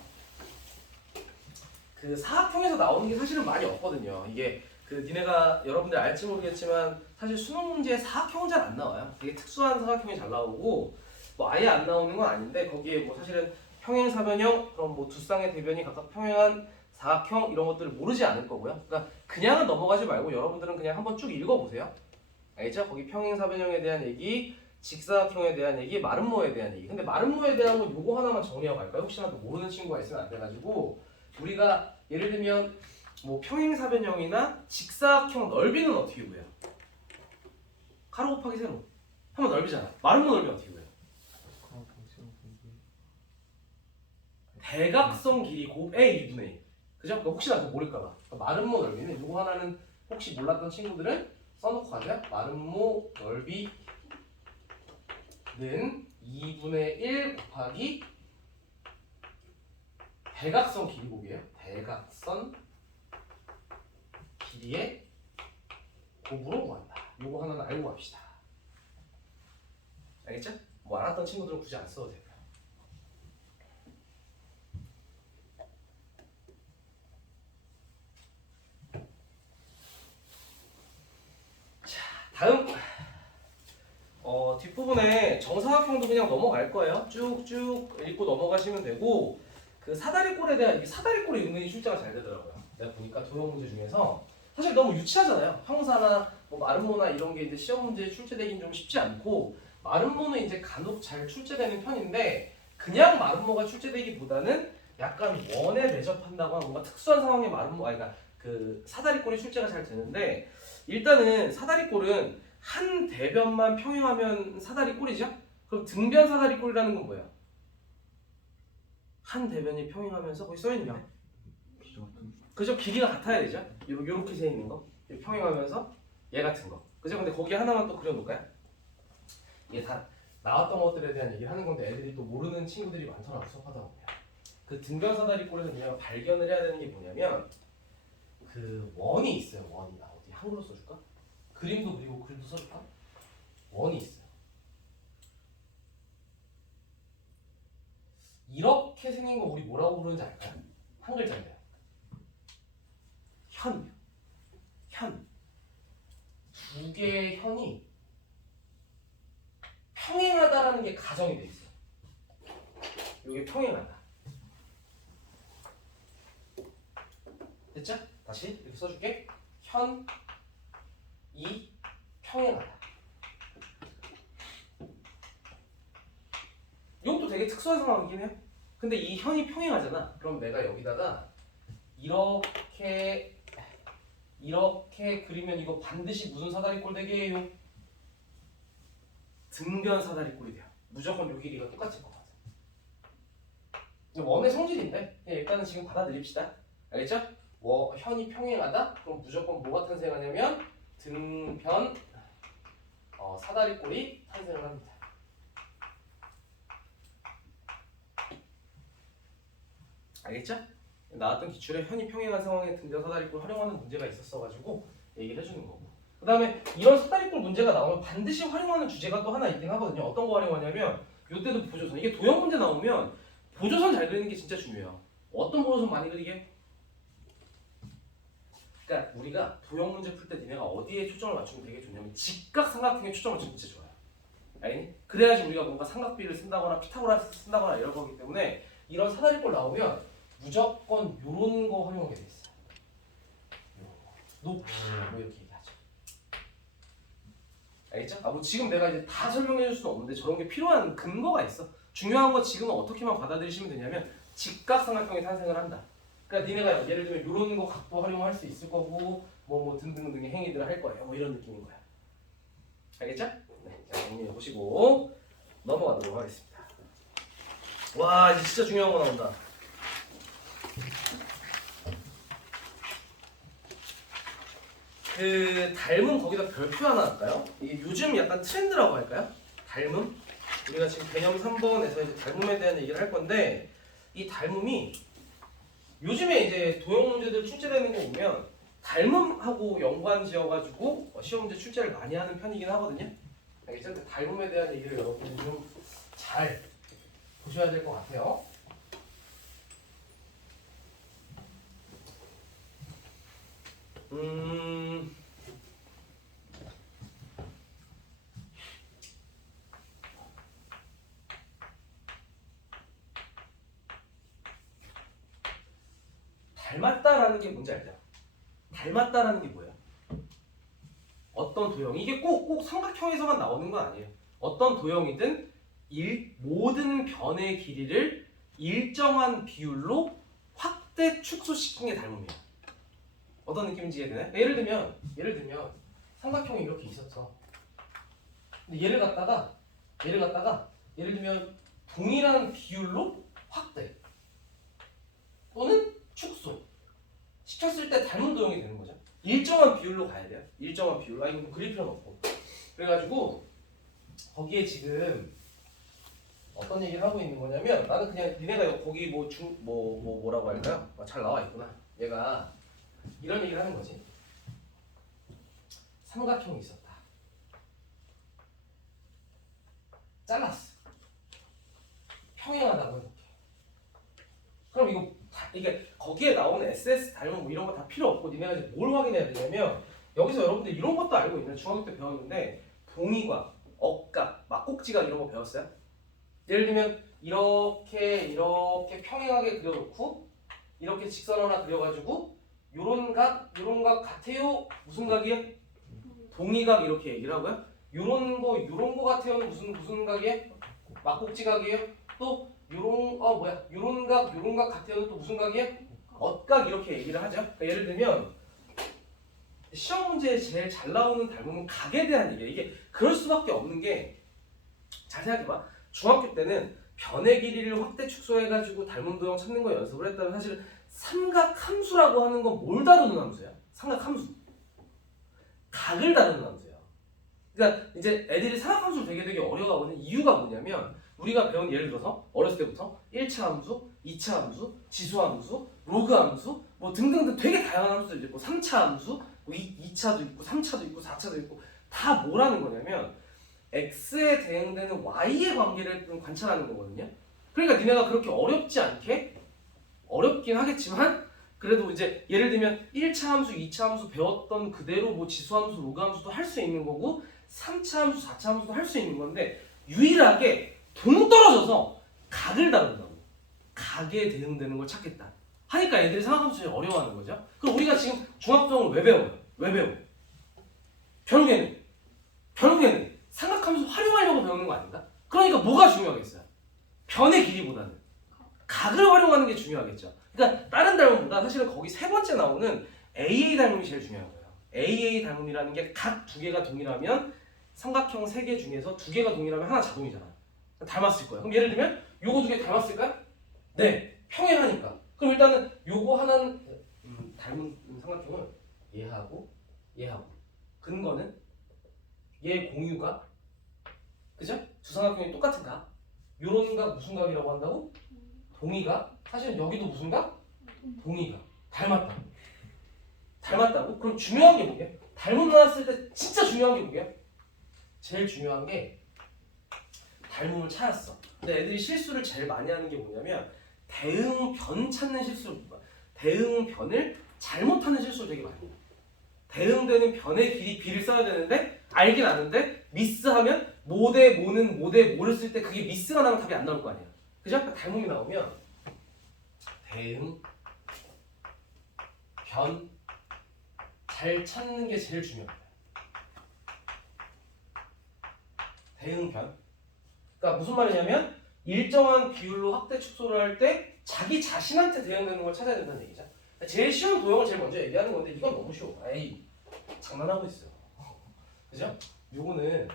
그 사각형에서 나오는 게 사실은 많이 없거든요. 이게 그 니네가 여러분들 알지 모르겠지만 사실 수능 문제에 사각형은 잘 안 나와요. 되게 특수한 사각형이 잘 나오고 뭐 아예 안 나오는 건 아닌데 거기에 뭐 사실은 평행사변형 그럼 뭐 두 쌍의 대변이 각각 평행한 사각형 이런 것들을 모르지 않을 거고요. 그러니까 그냥은 넘어가지 말고 여러분들은 그냥 한번 쭉 읽어보세요. 알겠죠? 거기 평행사변형에 대한 얘기, 직사각형에 대한 얘기, 마름모에 대한 얘기. 근데 마름모에 대한 건 요거 하나만 정리하고 갈까요? 혹시나 또 모르는 친구가 있으면 안 돼가지고 우리가 예를 들면 뭐 평행사변형이나 직사각형 넓이는 어떻게 구해요? 가로 곱하기 세로 하면 넓이잖아. 마름모 넓이 어떻게 구해요? 대각선 길이 곱에 2분의 1. 그죠? 그러니까 혹시나 더 모를까봐. 그러니까 마름모 넓이는 요거 하나는 혹시 몰랐던 친구들은 써놓고 가세요. 마름모 넓이는 2분의 1 곱하기 대각선 길이 곱이에요. 대각선 길이의 곱으로 구한다. 요거 하나는 알고 갑시다. 알겠죠? 뭐 알았던 친구들은 굳이 안 써도 돼요. 자, 다음 뒷부분에 정사각형도 그냥 넘어갈 거예요. 쭉쭉 읽고 넘어가시면 되고 그 사다리꼴에 대한 이 사다리꼴이 은근히 출제가 잘 되더라고요. 내가 보니까 도형 문제 중에서 사실 너무 유치하잖아요. 형사나 뭐 마름모나 이런 게 이제 시험 문제에 출제되긴 좀 쉽지 않고 마름모는 이제 간혹 잘 출제되는 편인데 그냥 마름모가 출제되기보다는 약간 원에 대접한다거나 뭔가 특수한 상황의 마름모, 그러니까 그 사다리꼴이 출제가 잘 되는데 일단은 사다리꼴은 한 대변만 평행하면 사다리꼴이죠? 그럼 등변 사다리꼴이라는 건 뭐야? 한 대변이 평행하면서 거기 써있는 거 그죠? 길이가 같아야 되죠? 요렇게 세 있는 거 평행하면서 얘 같은 거 그죠? 근데 거기 하나만 또 그려놓을까요? 이게 다 나왔던 것들에 대한 얘기를 하는 건데 애들이 또 모르는 친구들이 많더라고 수업하다 보면 그 등변사다리꼴에서 그냥 발견을 해야 되는 게 뭐냐면 그 원이 있어요. 원이. 어디 한글로 써줄까? 그림도 그리고 글도 써줄까? 원이 있어요. 이렇게 생긴 거 우리 뭐라고 부르는지 알까요? 한 글자인데요. 현. 두 개의 현이 평행하다라는 게 가정이 돼 있어요. 이게 평행하다. 됐죠? 다시 이렇게 써줄게. 현, 이, 평행하다. 이것도 되게 특수한 상황이긴 해요. 근데 이 현이 평행하잖아. 그럼 내가 여기다가 이렇게 그리면 이거 반드시 무슨 사다리꼴 되게요? 등변 사다리꼴이 돼요. 무조건 요 길이가 똑같을 것 같아요. 원의 성질인데 일단은 지금 받아들입시다. 알겠죠? 현이 평행하다? 그럼 무조건 뭐가 탄생하냐면 등변 사다리꼴이 탄생을 합니다. 알겠죠? 나왔던 기출에 현이 평행한 상황에 등변 사다리꼴 활용하는 문제가 있었어가지고 얘기를 해주는 거고. 그 다음에 이런 사다리꼴 문제가 나오면 반드시 활용하는 주제가 또 하나 있긴 하거든요. 어떤 거 활용하냐면 이때도 보조선. 이게 도형 문제 나오면 보조선 잘 그리는 게 진짜 중요해요. 어떤 보조선 많이 그리게? 그러니까 우리가 도형 문제 풀 때 니네가 어디에 초점을 맞추면 되게 좋냐면 직각삼각형에 초점을 맞추면 진짜 좋아요. 알겠니? 그래야지 우리가 뭔가 삼각비를 쓴다거나 피타고라스 쓴다거나 이런 거기 때문에 이런 사다리꼴 나오면 무조건 요런 거 활용하게 돼 있어요. 높이 뭐 이렇게 얘기하죠. 알겠죠? 뭐 지금 내가 이제 다 설명해 줄 수는 없는데 저런 게 필요한 근거가 있어. 중요한 건 지금은 어떻게만 받아들이시면 되냐면 직각삼각형이 탄생을 한다. 그러니까 니네가 예를 들면 요런 거 각도 활용할 수 있을 거고 뭐 등등등의 행위들을 할 거예요. 뭐 이런 느낌인 거야. 알겠죠? 네, 자 정리해 보시고 넘어가도록 하겠습니다. 와 이제 진짜 중요한 거 나온다. 그 닮음 거기다 별표 하나 할까요? 이게 요즘 약간 트렌드라고 할까요? 닮음? 우리가 지금 개념 3번에서 이제 닮음에 대한 얘기를 할 건데 이 닮음이 요즘에 이제 도형 문제들 출제되는 거 보면 닮음하고 연관 지어가지고 시험 문제 출제를 많이 하는 편이긴 하거든요. 알겠죠? 근데 닮음에 대한 얘기를 여러분들이 좀 잘 보셔야 될 것 같아요. 닮았다라는 게 뭔지 알죠? 닮았다라는 게 뭐예요? 어떤 도형, 이게 꼭 삼각형에서만 나오는 건 아니에요. 어떤 도형이든 모든 변의 길이를 일정한 비율로 확대 축소시킨 게 닮음이에요. 어떤 느낌인지 이해되나요? 예를 들면 삼각형이 이렇게 있었어. 근데 얘를 갖다가 예를 들면 동일한 비율로 확대 또는 축소 시켰을 때 닮은 도형이 되는 거죠. 일정한 비율로 가야 돼요. 일정한 비율로. 이거 뭐 그릴 필요는 없고. 그래가지고 거기에 지금 어떤 얘기를 하고 있는 거냐면 나는 그냥 니네가 거기 뭐라고 할까요? 잘 나와 있구나. 얘가 이런 얘기를 하는 거지. 삼각형이 있었다. 잘랐어. 평행하다고 이렇게. 그럼 이게 거기에 나오는 SS 닮은 뭐 이런 거 다 필요 없고 니네가 이제 뭘 확인해야 되냐면 여기서 여러분들 이런 것도 알고 있는 중학교 때 배웠는데 봉의각, 억각, 막곡지각 이런 거 배웠어요? 예를 들면 이렇게 평행하게 그려놓고 이렇게 직선 하나 그려가지고 요런 각 같아요? 무슨 각이에요? 동의각 이렇게 얘기를 하고요. 요런 거 같아요는 무슨 각이에요? 막곡지각이에요? 또 요런 각 같아요는 또 무슨 각이에요? 억각 이렇게 얘기를 하죠. 그러니까 예를 들면 시험 문제에 제일 잘 나오는 닮음은 각에 대한 얘기예요. 이게 그럴 수밖에 없는 게 잘 생각해봐. 중학교 때는 변의 길이를 확대 축소해가지고 닮은 도형 찾는 거 연습을 했다면 사실 삼각함수라고 하는 건 뭘 다루는 함수야? 삼각함수. 각을 다루는 함수야. 그러니까 이제 애들이 삼각함수를 되게 어려워하는 이유가 뭐냐면 우리가 배운 예를 들어서 어렸을 때부터 1차 함수, 2차 함수, 지수 함수, 로그 함수 뭐 등등등 되게 다양한 함수들이 있고 3차 함수, 뭐 2차도 있고 3차도 있고 4차도 있고 다 뭐라는 거냐면 x에 대응되는 y의 관계를 좀 관찰하는 거거든요. 그러니까 니네가 그렇게 어렵지 않게 어렵긴 하겠지만 그래도 이제 예를 들면 1차 함수, 2차 함수 배웠던 그대로 뭐 지수 함수, 로그 함수도 할 수 있는 거고 3차 함수, 4차 함수도 할 수 있는 건데 유일하게 동떨어져서 각을 다룬다고. 각에 대응되는 걸 찾겠다. 하니까 애들이 삼각함수 제일 어려워하는 거죠. 그럼 우리가 지금 중학적으로 왜 배워요? 왜 배워? 결국에는 삼각함수 활용하려고 배우는 거 아닌가? 그러니까 뭐가 중요하겠어요? 변의 길이보다는 각을 활용하는 게 중요하겠죠. 그러니까 다른 닮음보다 사실은 거기 세 번째 나오는 AA 닮음이 제일 중요한 거예요. AA 닮음이라는 게 각 두 개가 동일하면 삼각형 세 개 중에서 두 개가 동일하면 하나 자동이잖아. 닮았을 거야. 그럼 예를 들면 요거 두 개 닮았을까요? 네, 평행하니까. 그럼 일단은 요거 하나는 닮은 삼각형은 얘하고 얘하고 근거는 얘 공유가 그죠? 두 삼각형이 똑같은 각. 요런 각 무슨 각이라고 한다고? 동의각. 사실은 여기도 무슨 각? 동의각. 닮았다고? 그럼 중요한 게 뭐게? 닮음 나왔을 때 진짜 중요한 게 뭐게? 제일 중요한 게 닮음을 찾았어. 근데 애들이 실수를 제일 많이 하는 게 뭐냐면 대응변 찾는 실수를 대응변을 잘못하는 실수를 되게 많이 해요. 대응되는 변의 길이 b를 써야 되는데 알긴 아는데 미스하면 모대 모는 모대 모를 쓸 때 그게 미스가 나면 답이 안 나올 거 아니야. 그죠? 그러니까 닮음이 나오면 대응 변 잘 찾는 게 제일 중요해요. 대응변. 그러니까 무슨 말이냐면 일정한 비율로 확대 축소를 할 때 자기 자신한테 대응되는 걸 찾아야 된다는 얘기죠. 제일 쉬운 도형을 제일 먼저 얘기하는 건데 이건 너무 쉬워. 에이 장난하고 있어. 그죠? 요거는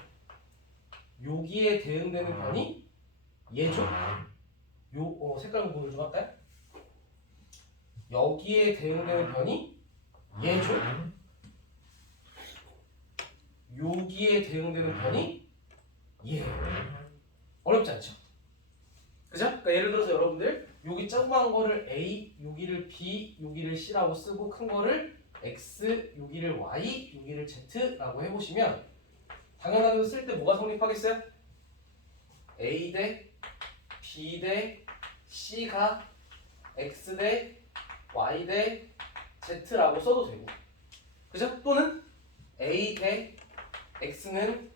여기에 대응되는 변이 얘죠. 색깔 구분을 좀 할까요? 여기에 대응되는 변이 얘죠. 여기에 대응되는 변이 얘. 어렵지 않죠? 그죠? 그러니까 예를 들어서 여러분들 여기 조그만 거를 A, 여기를 B, 여기를 C라고 쓰고 큰 거를 X, 여기를 Y, 여기를 Z라고 해보시면 당연하게도 쓸 때 뭐가 성립하겠어요? A 대 B 대 C가 X 대 Y 대 Z라고 써도 되고 그죠? 또는 A 대 X는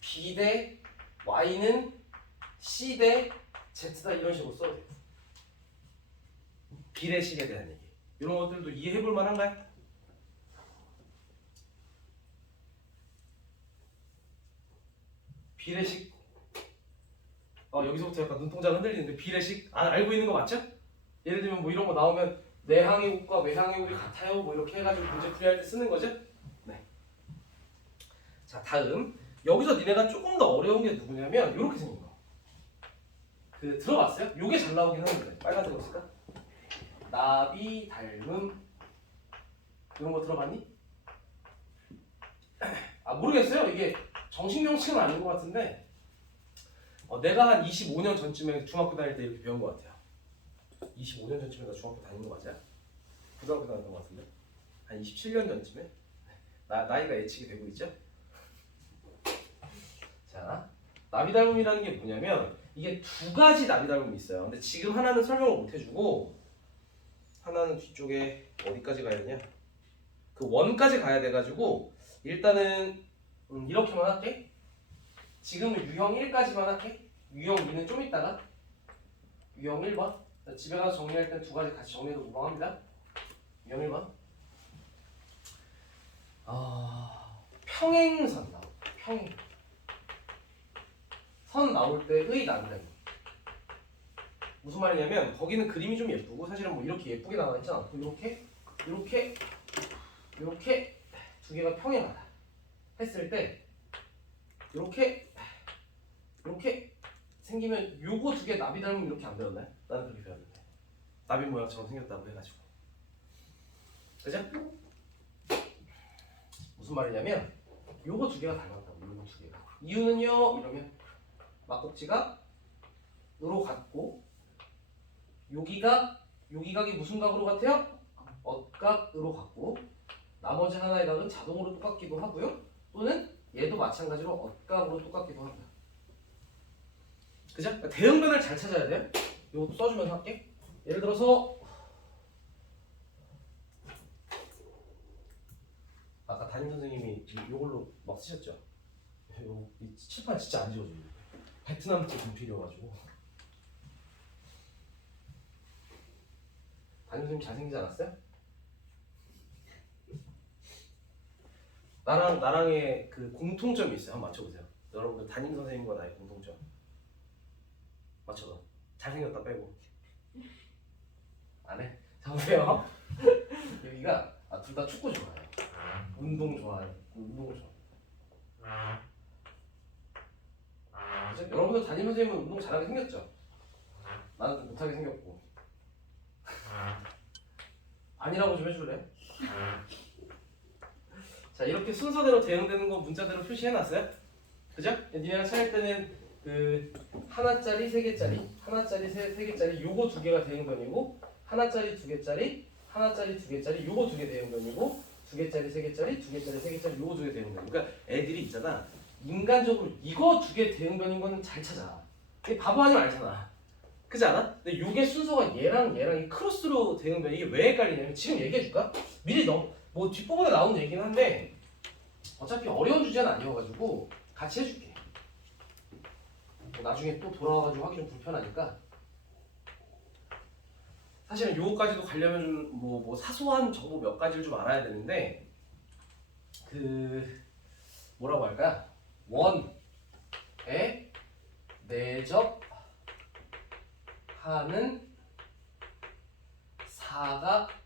B 대 Y는 C 대 Z다 이런 식으로 써도 돼요. 비례식에 대한 얘기. 이런 것들도 이해해 볼 만한가요? 비례식. 여기서부터 약간 눈동자가 흔들리는데 비례식 알고 있는 거 맞죠? 예를 들면 뭐 이런 거 나오면 내항의 곱과 외항의 곱이 같아요. 뭐 이렇게 해가지고 문제 풀이할 때 쓰는 거죠? 네. 자 다음 여기서 니네가 조금 더 어려운 게 누구냐면 이렇게 생긴 거. 들어봤어요? 요게 잘 나오긴 하는데 빨간색 없을까? 나비 닮음 이런 거 들어봤니? 모르겠어요. 이게 정식 명칭은 아닌 것 같은데 내가 한 25년 전쯤에 중학교 다닐 때 이렇게 배운 것 같아요. 25년 전쯤에 나 중학교 다닌 거 맞아요? 고등학교 다녔던 것 같은데 한 27년 전쯤에 나이가 예측이 되고 있죠? 자 나비 닮음이라는 게 뭐냐면 이게 두 가지 나비 닮음이 있어요. 근데 지금 하나는 설명을 못 해주고 하나는 뒤쪽에 어디까지 가야 되냐? 그 원까지 가야 돼가지고 일단은 이렇게만 할게. 지금은 유형 1까지만 할게. 유형 2는 좀 있다가 유형 1번 집에 가서 정리할 때 두 가지 같이 정리해도 무방합니다. 유형 1번 평행선 나와. 평행 선 나올 때의 나비 닮음 무슨 말이냐면 거기는 그림이 좀 예쁘고 사실은 뭐 이렇게 예쁘게 나와 있잖아. 이렇게 두 개가 평행하다 했을 때 이렇게 생기면 요거 두 개 나비 닮으면 이렇게 안 배웠나요? 나는 그렇게 배웠는데 나비 모양처럼 생겼다고 해가지고 그죠? 무슨 말이냐면 요거 두 개가 닮았다고. 요거 두 개가 이유는요 이러면 막꼭지가 엇각으로 같고 여기 각이 무슨 각으로 같아요? 엇각으로 같고 나머지 하나의 각은 자동으로 똑같기도 하고요. 또는 얘도 마찬가지로 엇각으로 똑같기도 합니다. 그죠? 그러니까 대응변을 잘 찾아야 돼요. 이것도 써주면서 할게. 예를 들어서 아까 담임 선생님이 이걸로 막 쓰셨죠? 이 칠판 진짜 안 지워져요. 베트남제 분필이어가지고. 담임 선생님 잘생기지 않았어요? 나랑의 그 공통점이 있어요. 한번 맞춰보세요. 여러분들 담임 선생님과 나의 공통점. 맞춰봐. 잘생겼다 빼고. 안 해? 자 보세요. 여기가 둘 다 축구 좋아해요. 운동 좋아해요. 운동 좋아. 그죠? 여러분들 담임 선생님은 운동 잘하게 생겼죠? 나는 좀 못하게 생겼고. 아니라고 좀 해줄래? 자 이렇게 순서대로 대응되는 거 문자대로 표시해놨어요. 그죠? 니네가 찾을 때는 그 하나짜리, 세 개짜리, 하나짜리, 세 개짜리 요거 두 개가 대응변이고 하나짜리, 두 개짜리, 하나짜리, 두 개짜리 요거 두 개 대응변이고 두 개짜리, 세 개짜리, 두 개짜리, 세 개짜리 요거 두 개 대응변. 그러니까 애들이 있잖아. 인간적으로 이거 두 개 대응변인 거는 잘 찾아. 이게 바보 아니면 알잖아. 그렇지 않아? 근데 요게 순서가 얘랑 이 크로스로 대응변. 이게 왜 헷갈리냐면 지금 얘기해줄까? 미리 뭐 뒷부분에 나온 얘기긴 한데 어차피 어려운 주제는 아니어가지고 같이 해줄게. 나중에 또 돌아와가지고 하기 좀 불편하니까. 사실은 요거까지도 가려면 좀 뭐 사소한 정보 몇 가지를 좀 알아야 되는데 그 뭐라고 할까? 원에 내접하는 사각형의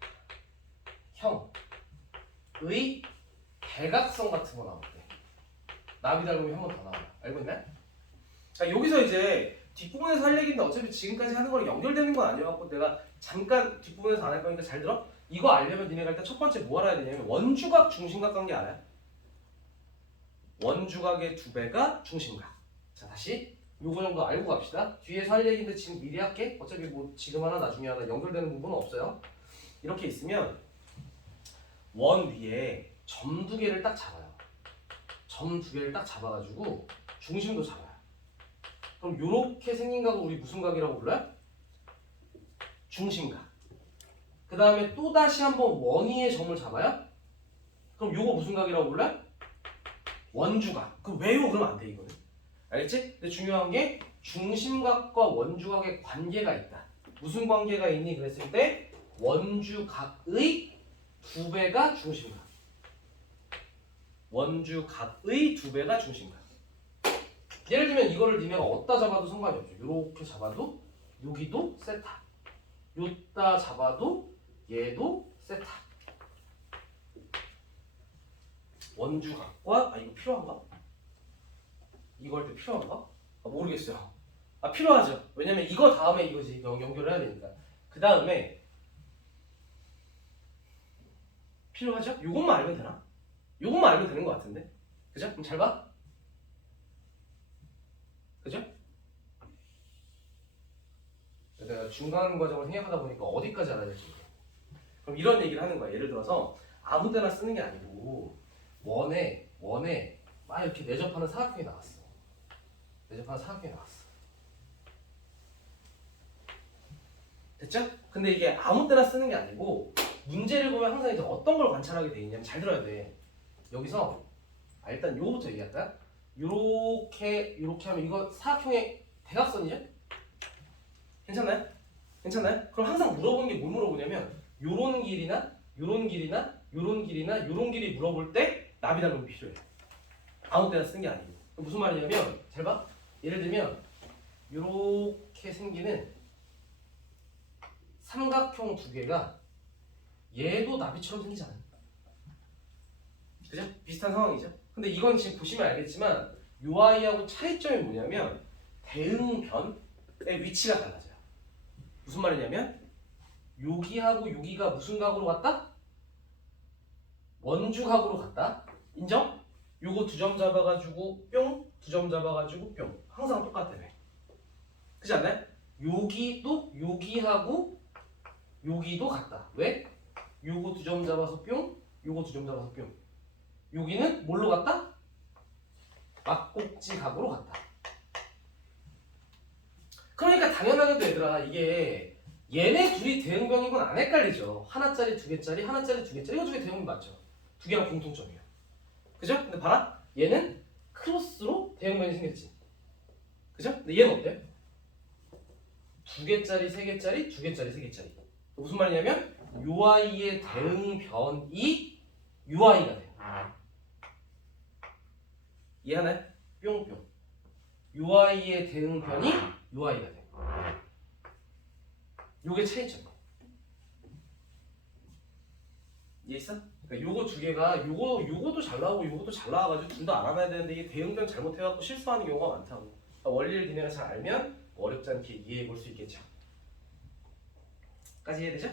대각선 같은 거 나올 때 나비 닮음이 한 번 더 나와요. 알고 있나요? 자, 여기서 이제 뒷부분에서 할 얘기인데 어차피 지금까지 하는 거랑 연결되는 건 아니어갖고 내가 잠깐 뒷부분에서 안 할 거니까 잘 들어? 이거 알려면 니네가 일단 첫 번째 뭐 알아야 되냐면 원주각 중심각 관계 알아요? 원주각의 두 배가 중심각. 자 다시 요거 정도 알고 갑시다. 뒤에서 할 얘기인데 지금 미리 할게. 어차피 뭐 지금 하나 나중에 하나 연결되는 부분은 없어요. 이렇게 있으면 원 위에 점 두 개를 딱 잡아요. 점 두 개를 딱 잡아가지고 중심도 잡아요. 그럼 요렇게 생긴 각을 우리 무슨 각이라고 불러요? 중심각. 그 다음에 또 다시 한번 원 위에 점을 잡아요? 그럼 요거 무슨 각이라고 불러요? 원주각. 그럼 왜요? 그러면 안 돼 이거는. 알겠지? 근데 중요한 게 중심각과 원주각의 관계가 있다. 무슨 관계가 있니? 그랬을 때 원주각의 두 배가 중심각. 원주각의 두 배가 중심각. 예를 들면 이거를 니네가 어디다 잡아도 상관이 없죠. 이렇게 잡아도 여기도 세타. 요따 잡아도 얘도 세타. 원주각과 이거 필요한가? 이거 할 때 필요한가? 모르겠어요. 필요하죠. 왜냐면 이거 다음에 이거지 연결을 해야 되니까. 그 다음에 필요하죠? 요것만 알면 되나? 요것만 알면 되는 것 같은데. 그죠? 그럼 잘 봐. 그죠? 내가 중간 과정을 생각하다 보니까 어디까지 알아야 될지. 그럼 이런 얘기를 하는 거야. 예를 들어서 아무 데나 쓰는 게 아니고 원에 막 이렇게 내접하는 사각형이 나왔어. 내접하는 사각형이 나왔어. 됐죠? 근데 이게 아무 때나 쓰는 게 아니고 문제를 보면 항상 이제 어떤 걸 관찰하게 돼 있냐면 잘 들어야 돼. 여기서 일단 요거부터 얘기할까요? 요렇게 하면 이거 사각형의 대각선이죠? 괜찮나요? 괜찮나요? 그럼 항상 물어보는 게 뭘 물어보냐면 요런 길이나 요런 길이나 요런 길이나 요런 길이 물어볼 때 나비 닮음이 필요해. 아무 때나 쓴 게 아니고. 무슨 말이냐면 잘 봐. 예를 들면 요렇게 생기는 삼각형 두 개가 얘도 나비처럼 생기지 않아요? 그죠? 비슷한 상황이죠? 근데 이건 지금 보시면 알겠지만 요 아이하고 차이점이 뭐냐면 대응변의 위치가 달라져요. 무슨 말이냐면 여기하고 여기가 무슨 각으로 갔다? 원주각으로 갔다. 인정? 요거 두 점 잡아가지고 뿅, 두 점 잡아가지고 뿅. 항상 똑같다며. 그렇지 않나요? 여기도 여기하고 여기도 같다. 왜? 요거 두 점 잡아서 뿅, 요거 두 점 잡아서 뿅. 여기는 뭘로 같다? 막꼭지 각으로 같다. 그러니까 당연하게도 얘들아 이게 얘네 둘이 대응변인 건 안 헷갈리죠. 하나짜리 두 개짜리, 하나짜리 두 개짜리. 이거 두 개 대응변 맞죠? 두 개랑 공통점이에요. 그죠? 근데 봐라. 얘는 크로스로 대응변이 생겼지. 그죠? 근데 얘는 어때? 두 개짜리, 세 개짜리, 두 개짜리, 세 개짜리. 무슨 말이냐면 UI의 대응변이 UI가 돼. 이해하나요? 뿅뿅. UI의 대응변이 UI가 돼. 요게 차이점. 이해했어? 그러니까 요거 두 개가 요거도 잘 나오고 요것도 잘 나와가지고 둘 다 알아봐야 되는데 이게 대응변 잘못해갖고 실수하는 경우가 많다고. 그러니까 원리를 니네가 잘 알면 어렵지 않게 이해해 볼 수 있겠죠. 까지 이해되죠?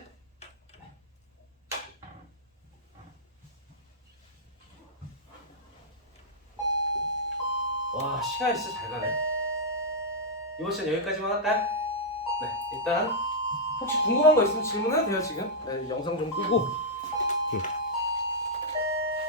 와 시간이 진짜 잘 가네. 이번 시간 여기까지만 할까요? 네 일단 혹시 궁금한 거 있으면 질문해도 돼요 지금. 네, 영상 좀 끄고.